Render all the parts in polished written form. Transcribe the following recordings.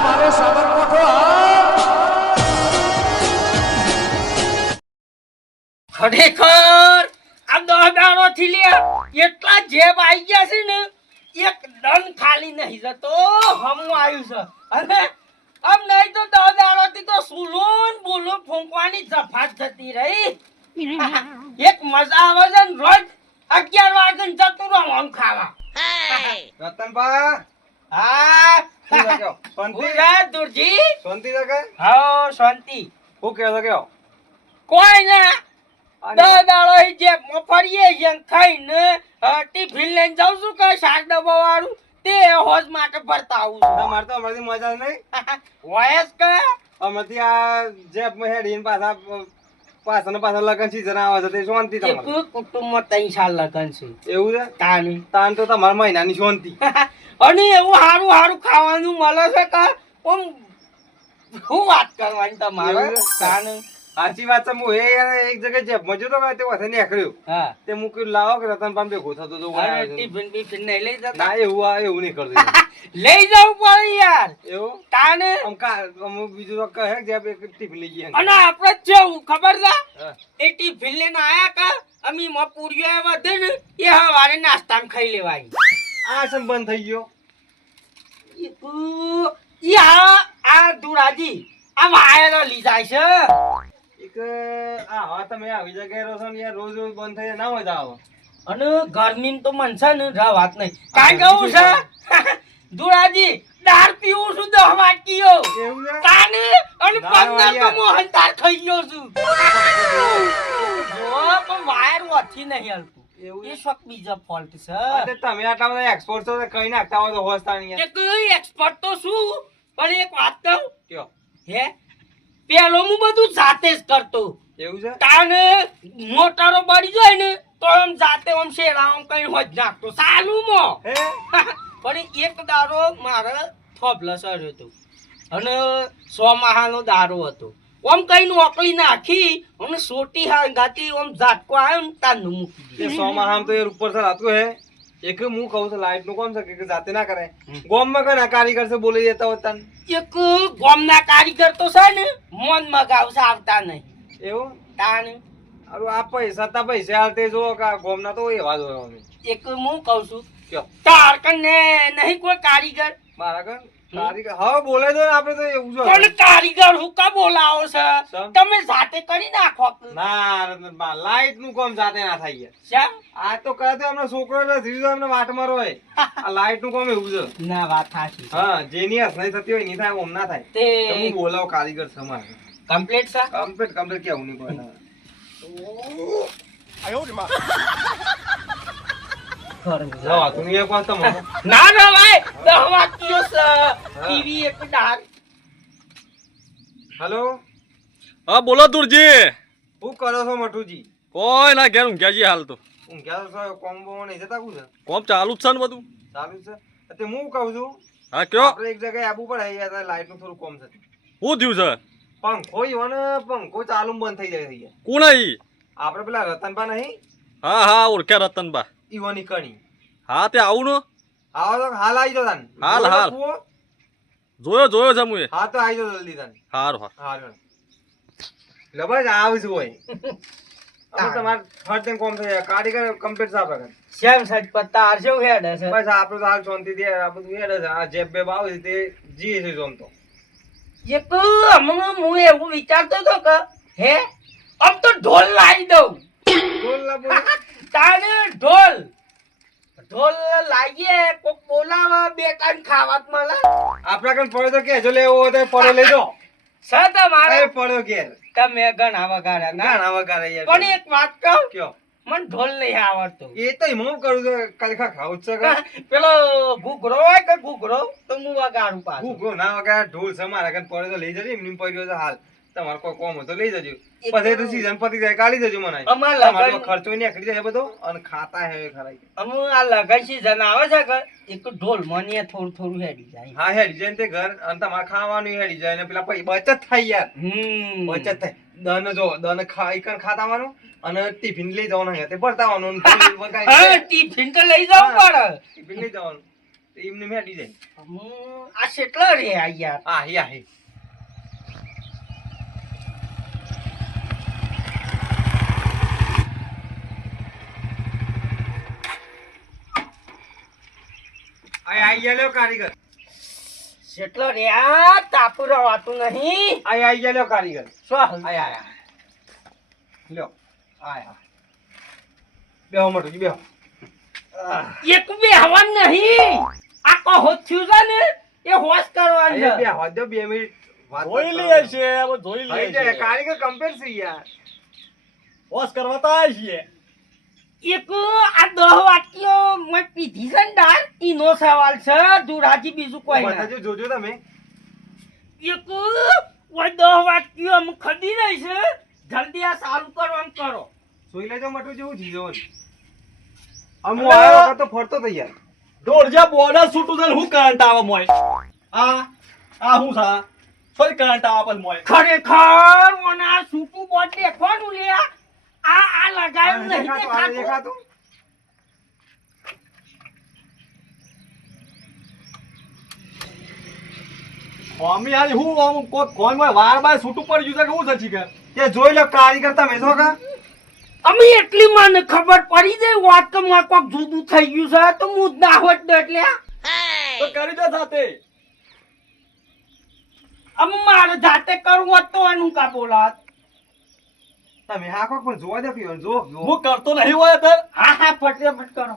મારો સાબરકોઠો ખરેખર આ દહડાનો થી લ્યા એટલા જેબ આવી ગયા છે ને એક દન ખાલી નહીં જતો હમું આવ્યું છે અને આમ નહીં તો દહડાનો થી તો સુલુન બોલું ફૂંકવાની જફાત થતી રહી એક મજા આવે છે ને રોજ 11 વાગે જતું રહો આમ ખાવા રતનબા હા શું લાગ્યો શાંતિ પૂરા દુરજી શાંતિ લાગે હા શાંતિ હું કહો કયો કોઈ ના દાદાળો જે ફરીએ છે ખાઈને ટિફિન લઈને જાઉં છું કે શાક ડબ્બા વાળું તે હોજ માટે ભરતા આવું છું તમારે તો અમારી મજા નહીં વયસ કે અમારથી આ જેબ માં હેડીને પાછા લગન સીઝન આવે છે તે શાંતિ તમારે એક કુટુંબમાં 3 સાલ લગન છે એવું છે તાની તાન તો તમારા મહિનાની શાંતિ અને એવું હારું ખાવાનું મળે છે કે ઓમ શું વાત કરવાની તમારે એવું છે? તાની સાચી વાત છે હું એ એક જગ્યાએ જેબ માં જોતો કે તે વખતે નીકળ્યો હા તે હું કીધું લાવો કે રતન પામ ભેગો થતો તો અરે ટિફિન બિફિન નહીં લઈ જતા ના એવું નહીં કરતું લઈ જવું પડે યાર એવું તાને અમુક બીજું તો કહે કે જેબ એક ટિફિન લઈ ગયા અને આપણે જેવું ખબર છે હા. એ ટિફિન લઈને આયા કા અમી મપુરિયો વધે ને એ હવારે નાસ્તામાં ખાઈ લેવાય આ સંબંધ થઈ ગયો ઈ આ દુરાજી આ વાયરો લીધાય છે એક આ હવે તમે આવી જગ્યાએ રહો છો ને યાર રોજ રોજ બંધ થઈ જાય ના મજા આવે અને ગરમી તો મન છે ને રા વાત નહીં કાંઈ કહું છે દુરાજી દાળ પીવું છું 10 વાટકીઓ એવું છે કાને અને ના, 15 તો યાર. મોહનતાર ખાઈ ગયો છું જો પણ વાયર ઓછી નહીં હાલતું એવું એ છે? શોક બીજો ફોલ્ટ છે અરે તમે આટલા બધા એક્સપોર્ટ છો તો કઈ નાખતા હોય તો હોસ્તા નહીં યાર. એક એક્સપર્ટ તો શું પણ એક વાત કહું કયો હે પેલો હું બધું જાતે જ કરતો એવું છે તાને મોટરો બળી જાય ને તો આમ જાતે આમ શેરા આમ કઈ હોજ નાખતો સાલું મો હે પણ એક દારો મારે થોભલો સર્યો હતો અને 100 મહાનો દારો હતો આમ કઈ નોકરી નાખી અને સોટી ગાતી આમ ઝાટકો આવ્યો ને તાનું મૂકી તે દીધું 100 માં આમ તો યાર ઉપર સર આતું હે એક હું કહું છું લાઈટ નું કોમ છે કે જાતે ના કરે ગોમ માં કઈ કારીગર છે બોલી દેતા હોય તને એક ગામના કારીગર તો છે ને મન મગાવશે આવતા નહીં એવું તાણ અરે આ પૈસા હાલતે જો કે ગોમ ના તો એવા જ હોય અમે. એક હું કઉ છું કયો તાર કને નહીં કોઈ કારીગર મારા કન કારીગર હવે બોલે તો ને આપણે તો એવું જ હોય. પણ કારીગર હું કા બોલાવો છે સમ? તમે જાતે કરી નાખો ના રતનબા, લાઈટ નું કામ જાતે ના થાય યાર. શા? આ તો કહે તો એમનો છોકરો એટલે ધીરે એમને વાટમાં હોય આ લાઈટ નું કામ એવું છે ના વાત સાચી છે. હા જેની હસનાઈ થતી હોય ની થાય ઓમ ના થાય તે તો હું બોલાવ કારીગર સમાજ કમ્પ્લીટ છે કમ્પ્લીટ કેવું નહીં કોઈ જવા તું એક વાત તમારે ના ના ભાઈ 10 વાગ્યો છે ટીવી એક ડાર હેલો હા બોલો દુરજી શું કરો છો મઠુજી કોઈ ના ઘેર ઊંઘ્યા છીએ હાલ તો ઊંઘ્યા છો કોમ્બો નહીં જતા કું છે કોમ ચાલુ જ છે ને બધું ચાલુ છે તે હું કહું છું હા કયો આપણે એક જગ્યાએ આબુ પડે યાર લાઈટ નું થોડું કોમ છે શું થયું છે પંખો ઈવન પંખો ચાલુ બંધ થઈ જાય યાર કોણ આવી આપણે પેલા રતનબા નહીં હા હા ઓળખ્યા રતનબા ઈવોની કણી હા તે આવું ને આવો તો હાલ આવી જાવ તાન હાલ, હાલ. કૂવો? જોયો છે મુએ હા તો આવી જાવ જલ્દી તાન હારું હા હારું લબજ આવું હોય આપણે તમારે ફર્સ્ટ ટાઈમ કોમ થઈ જાય કારીગર કમ્પ્લીટ સાફ રાખે સેમ સચ પત્તા આરજો હેડ છે બસ આપણે તો હાલ શાંતિ દે આ બધું હેડ છે આ જેબ બેબ આવે છે તે જી છે જોમ તો એક હમણાં હું એવું વિચારતો હતો કે હે આમ તો ઢોલ લાવી દઉં બોલ ના બોલ તાને ઢોલ લાવીએ કોક બોલાવે બે ટાઈમ ખાવાત મળે આપણા કન પડ્યો તો કેજો લેવો હોય તો પડ્યો લઈ જાઓ છે તમારે એ પડ્યો ઘેર તમે ઘણા વગાડ્યા ના ના વગાડે યાર પણ એક વાત કહું કયો મને ઢોલ નહીં આવડતો એ તો હું કરું છું કાલે ખાવ છે કે પેલો ઘૂઘરો હોય કે ઘૂઘરો તો હું વગાડું પાછું ભૂખો ના વગાડે ઢોલ છે મારા કન પડ્યો તો લઈ જજો એમની પડ્યો તો હાલ તમારે કોઈ કોમ હોય તો લઈ જજો પછી તો સીઝન પતી જાય કાઢી જજો મને અમાર તમારો લગન ખર્ચો નીકળી જાય બધો અને ખાતા હે ખરાઈ અમે આ લગન સીઝન આવે છે કે એક ઢોલ મને થોડું હેડી જાય હા હેડી જાય ને તે ઘર અને તમારે ખાવાનું હેડી જાય ને પેલા બચત થાય યાર બચત થાય દન જો દન ખાઈ કન ખાતાવાનું અને ટિફિન લઈ જવાનું હે તે ભરતાવાનું હા ટિફિન તો લઈ જવું પડે ટિફિન લઈ જવાનું એમને મેડી જાય. આ કેટલા રે આ યાર આહી આહી. આઈ ગયા લ્યો કારીગર. કેટલો રે આ તાપુ રવાતું નહીં આઈ ગયા લ્યો કારીગર. શું આયા. લ્યો. આયા. બેહો મોટું બેહો. એક બે હવા નહીં આ કહો થયું છે ને એ હોશ કરવાનું અરે છે બેહો દો 2 મિનિટ. વાત જોઈ કરો. લઈએ છે હવે જોઈ આઈ લઈએ જાય છે કારીગર કમ્પેર છે યાર. વોશ કરવા તો આવીએ છીએ એક આ 10 વાટકીઓ મેં પીધી છે ને દાળ ઈનો સવાલ છે દુરાજી બીજું કોઈ ના બતાજો જોજો તમે. એક ઓય 10 વાટકીઓ અમ ખડી રહી છે જલ્દી આ ચાલુ કરવાનું કરો જોઈ લેજો મટુ જેવું જીજો. અમુ આવ્યો વખત તો ફરતો થઈ યાર. દોડજા બોર્ડર છૂટું છે ને હું કરંટ આવે મોય આ હું સા સોય કરંટ આવે પણ મોય ખરેખર ઓના સૂટું બોટ દેખવાનું લે આ લગાવ્યું નહીં દેખાતું, આને દેખાતું દેખાતું. મમ્મી આલી હું આમ કોઈ કોણ મોય વાર બાર છૂટું પડી ગયું છે કે હું સચી કે તે જોઈ લો કારીગર તમે છો કા. અમે એટલી મને ખબર પડી જાય વાત કે મોય કોક જુદું થઈ ગયું છે તો હું જ ના હોત ને એટલે તો કરી દે સાથે અમે મારે જાતે કરવું હોત તો એનું કા બોલાત તમે હા કોક પણ જોવા દે પીવન જો જો. હું કરતો નહીં હોય તો હા હા ફટાફટ કરો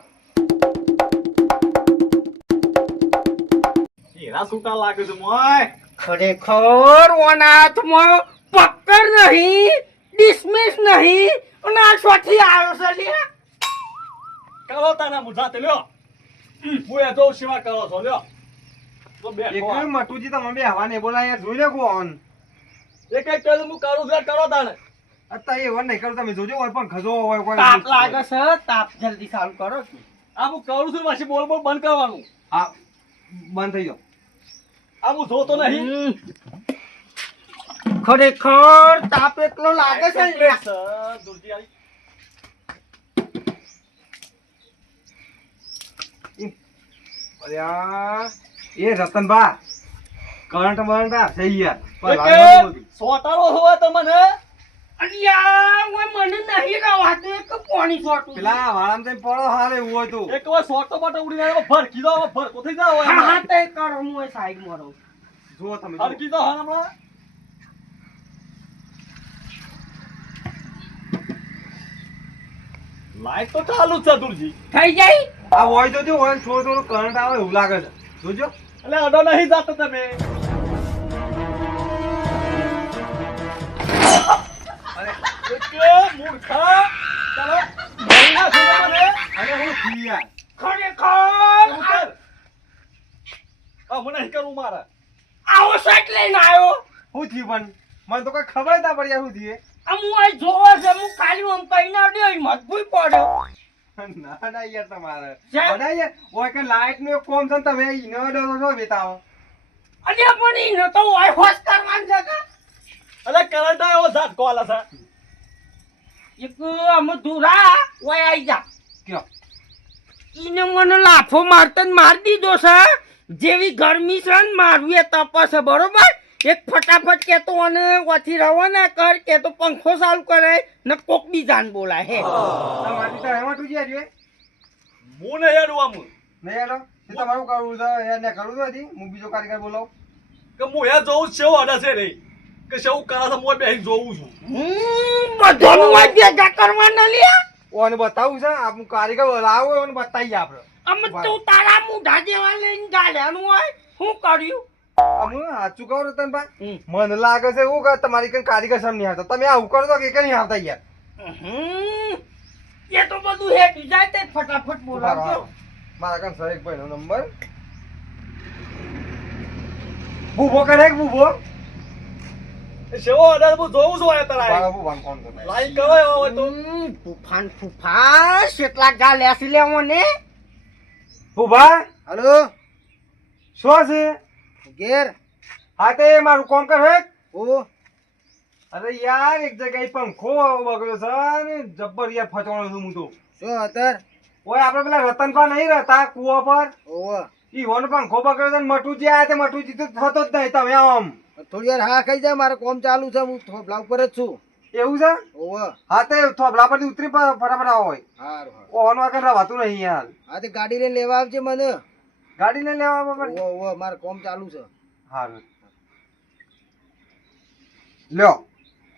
હીરા છૂટા લાગે છે મોય ખરેખર ઓના હાથમાં પકડ નહીં ડિસમિસ નહીં અને આ શોથી આવ્યો છે લે કરો તાના મુજાતે લ્યો હું એ જો સેવા કરો છો લ્યો તો બે એક મટુજી તમે બે હવા ને બોલાય યાર જોઈ લે કોણ. એક એક કરી હું કરું છું કરો તાને અત્યારે એ વન નહીં કરો તમે જોજો હોય પણ ખજો હોય કોઈ. તાપ લાગે છે તાપ જલ્દી ચાલુ કરો છું આ હું કરું છું પછી બોલ બોલ બંધ કરવાનું હા બંધ થઈ જાઓ. આ હું જોતો નહીં ખરેખર તાપ એટલો લાગે છે ને લે. દુરજી આલી. અરે આ એ રતનબા કરંટ બરંટ થઈ યાર પણ એક લાગવાનું બધું. સોટારો હોય તમને અલ્યા ઓય મને નહીં રવાતું એક પાણી છોટું પેલા વાળામાં જઈને પડો હારે એવું હોય તો. એક વાર સોટો બાટો ઉડી જાય ભર કીધો ભર કોથી જાવ હા હા તે કરો હું એ સાઈડ માં રહું જુઓ તમે હર જુઓ. કીધો હા હમણાં લાઈટ તો ચાલુ જ છે દુરજી થઈ જાય આ હોય તો જો હોય થોડું થોડું કરંટ આવે એવું લાગે છે જોજો. એટલે અડો નહીં જાતો તમે અરે એક મૂર્ખા ચાલો મરી નાખો મને અરે હું થી યાર. ખરેખર ઉતર આ મને નહીં કરવું મારે આવો સેટ લઈને આવ્યો હું થી પણ મને તો કઈ ખબર ના પડી શું થયું. આમ હું જોવો છે હું ખાલી આમ કઈ ના દે મજબૂત પડ્યો ના ના યાર તમારે છે? અરે યાર ઓય કે લાઈટ નું એક કોમ છે ને તમે ઈનો ડરો છો બેતાઓ. અલ્યા પણ ઈને તો ઓય હોશ કરવાનું છે કે અલે કરંટ આવ્યો ઝાટકો આલે છે એક આમ દુરા ઓય આઈ જા કયો ઈને મને લાફો મારતો ને માર દીધો છે જેવી ગરમી છે ને મારવી એ તપસ છે બરોબર એક ફટાફટ કેતો અને ઓથી રવાના કર કે તો પંખો ચાલુ કરે ને કોક બીજાને બોલાય હે તમારી તો એમાં તું જ્યાં જોઈએ હું નહીં હેડું આમ નહીં યાર એ તમારું કરવું છે યાર ને કરવું તો હતી હું બીજો કારીગર બોલાવું. કે હું એ જોઉં છું અડે છે નહીં કે શું કરે છે હું બેહીને જોઉં છું બધાનું વાય ભેગા કરવાના લ્યા ઓને બતાવું છે આપણું કારીગર બોલાવો એને બતાવીએ આપણે. અમે તું તારા મુઢા જેવા લઈને ગાલ્યાનું હોય શું કર્યું અમે સાચું કહું રતનભાઈ મને લાગે છે એવું કે તમારી કઈ કારીગર સમ નહીં આવતા તમે આવું કરો તો કે નહીં આવતા યાર. એ તો બધું હેઠી જાય તે ફટાફટ બોલાવજો મારા કાન સર એક ભાઈનો નંબર બુભો કરે કે બુભો સેવો અડે હું જોઉં છું આ તારા બાબા બુભાન કોણ કરે લાઈન કરો એવો હોય તો ફૂફાન ફૂફા કેટલા ગાલ્યા છે લેવો ને બુભા હલો શું છે ઘેર હા તે મારું કોમ કર હે. ઓ અરે યાર એક જગ્યાએ પંખો બગડ્યો છે ને જબ્બર યાર ફચવાનો છું હું તો. શું અત્યારે ઓય આપણે પેલા રતનભા નહીં રહેતા કુવા પર ઓવો ઈવોનો પંખો બગડ્યો તો ને મટુજી આયા તે મટુજી તો થતો જ નહીં તમે આમ થોડી વાર હા ખાઈ જાય, મારે કોમ ચાલુ છે, હું થોભલા ઉપર જ છું. એવું છે ઓવે. હા તે થોભલા પરથી ઉતરી ફટાફટ આવો હોય હારું હારું. ઓહન વાગર રવાતું નહીં યાર હા તે ગાડી લઈને લેવા આવજે મને. ગાડી લઈને લેવા બાપા ઓવે ઓવે, મારે કોમ ચાલુ છે. હારું લ્યો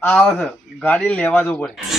આવે છે ગાડી લેવા જવું પડે